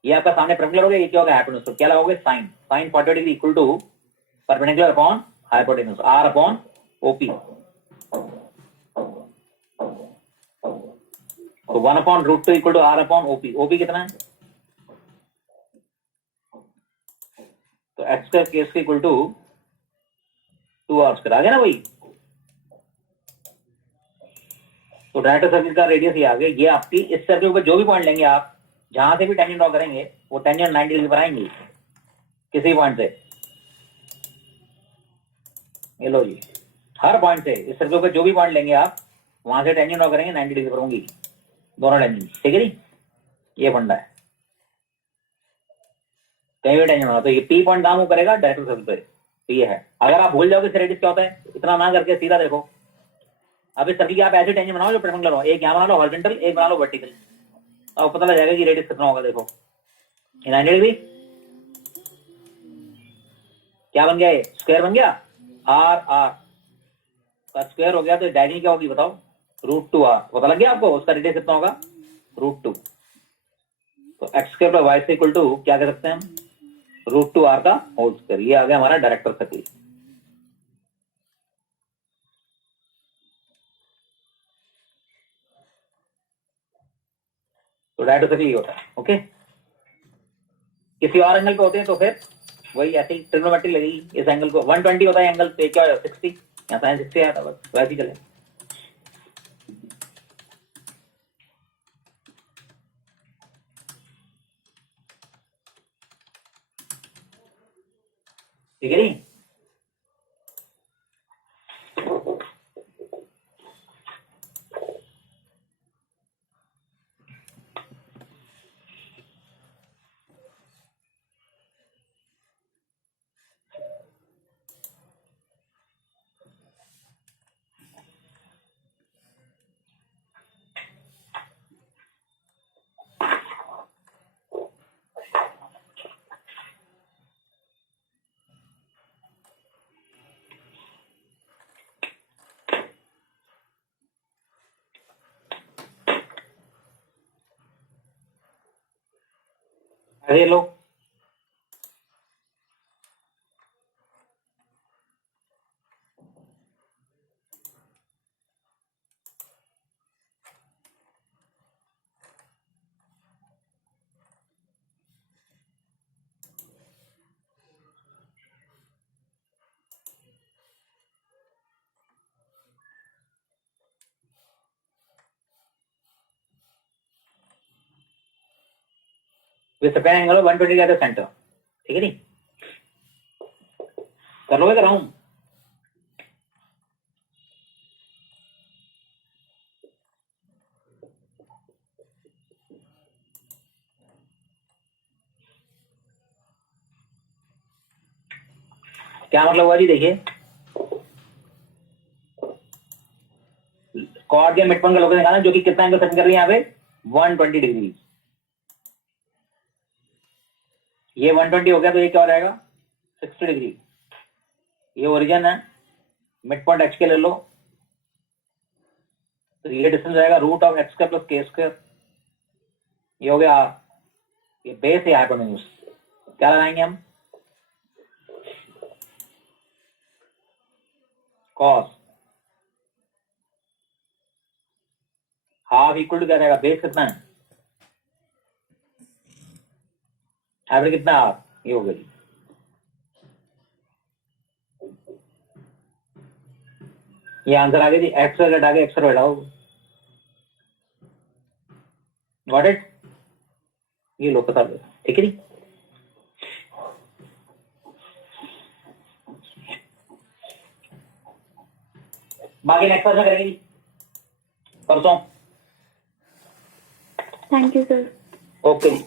ये आपका सामने परपेंडिकुलर हो गया, ये क्या होगा हाइपोटेन्यूज, तो क्या लगाओगे sine 48 degree equal to perpendicular upon hypotenuse r upon OP. तो 1 upon √2 equal to r upon OP. OP कितना है, तो एक्स स्क्वायर केस के इक्वल टू 2r स्क्वायर आ गया ना वही। तो डायरेक्टर सर्कल का रेडियस ये आ गया। ये आपकी इस सर्कल पर जो भी पॉइंट लेंगे आप, जहां से भी टेंजेंट ड्रॉ करेंगे वो टेंजेंट 90 डिग्री पर आएंगे किसी पॉइंट से। ये लो जी, हर पॉइंट से इस सर्कल पर जो भी पॉइंट लेंगे आप वहां से टेंजेंट ड्रॉ करेंगे 90 डिग्री पर होंगी दोनों टेंजेंट, ठीक है नहीं। ये फंडा है, कहीं भी टेंजेंट होना तो ये पी पॉइंट काम करेगा डायरेक्टर सर्कल पे, तो ये है। अगर आप भूल जाओगे रेडियस क्या होता है, इतना ना करके सीधा देखो। अब इस सर्कल की आप ऐसे टेंजेंट बनाओ जो परपेंडिकुलर हो, एक यहाँ बना लो हॉरिजॉन्टल, एक बना लो वर्टिकल, अब पता लग जाएगा कि रेडियस कितना होगा। देखो 90 डिग्री क्या बन गया, स्क्वायर बन गया, आर आर का स्क्वायर हो गया, तो डायगोनल क्या होगी बताओ, √2r। पता लग गया आपको उसका रेडियस कितना होगा √2। तो X square plus Y equal to क्या कर सकते हैं हम, √2r का होल स्क्वायर। ये आ गया हमारा डायरेक्टर सर्कल। तो डायरेक्टर सर्कल ये होता है, ओके। किसी और एंगल पे होते हैं तो फिर वही ऐसे ही ट्रिग्नोमेट्री लगेगी। इस एंगल को 120 होता है एंगल, तो क्या हो 60, यहाँ साइन 60 आया था, बस वैसे ही चले। ठीक है नहीं। अरे लो with second angle of 120 at the center, ठीक है नहीं। कर लोगे कराऊं, क्या मतलब हुआ जी? देखिए कॉर्ड के मिड पॉइंट का लोकेशन निकालना, जो कि कितना एंगल सेट कर रही है यहाँ पे 120 डिग्री। ये 120 हो गया तो ये क्या हो जाएगा 60 डिग्री। ये ओरिजिन है, मिड पॉइंट एच के ले लो, तो ये डिस्टेंस रहेगा root of X square plus K square. ये हो गया r, ये बेस है हाइपोटेन्यूज। क्या लगाएंगे हम? कॉस हाफ इक्वल टू क्या रहेगा? बेस कितना है? एवरेज कितना है r? ये हो गई। ये आंसर आ गया जी। एक्स पर घटा के एक्स पर बैठाओ, गॉट इट? ये लो पता, ठीक है जी। बाकी नेक्स्ट क्लास में करेंगे जी, परसों। Thank you sir. Okay ji.